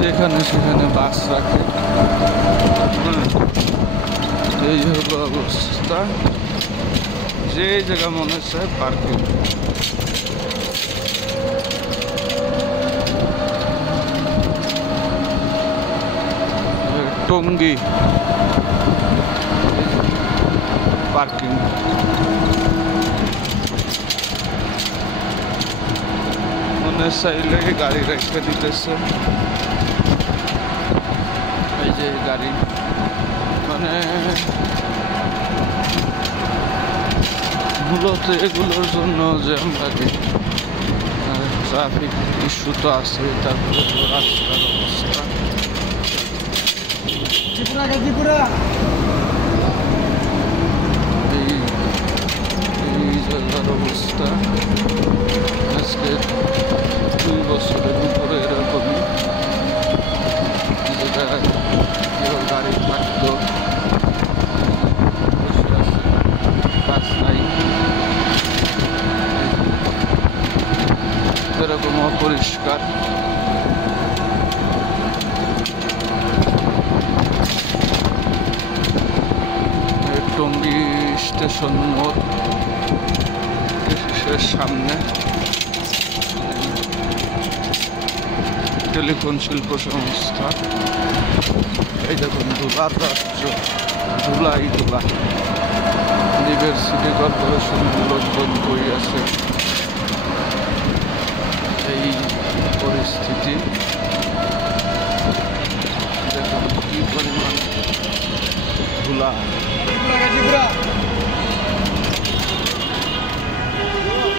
যেখানে সেখানে বাস রাখে। এই হলো অবস্থা, যে জায়গা মনে চায় পার্কিং। টঙ্গী পার্কিং। মনে চাইলে গাড়ি রেখে দিতেছে। এই যে গাড়ি, মানে মূলত এগুলোর জন্য জ্যাম লাগে, ট্রাফিক ইস্যু তো আছে, তারপরে রাস্তার অবস্থা। এই জায়গার অবস্থা আজকে 2 বছরের উপরে এরকমই, যেটা কেউ গাড়ি থাকতো বসে আছে, বাস নাই, এরকম অপরিষ্কার। টঙ্গী স্টেশন মোড় সামনে টেলিফোন শিল্প সংস্থা। এই দেখুন ধুলার রাজ্য, ধুলাই ধুলা। নিবের সিটি কর্পোরেশন লোকজন বই আছে। এই পরিস্থিতি।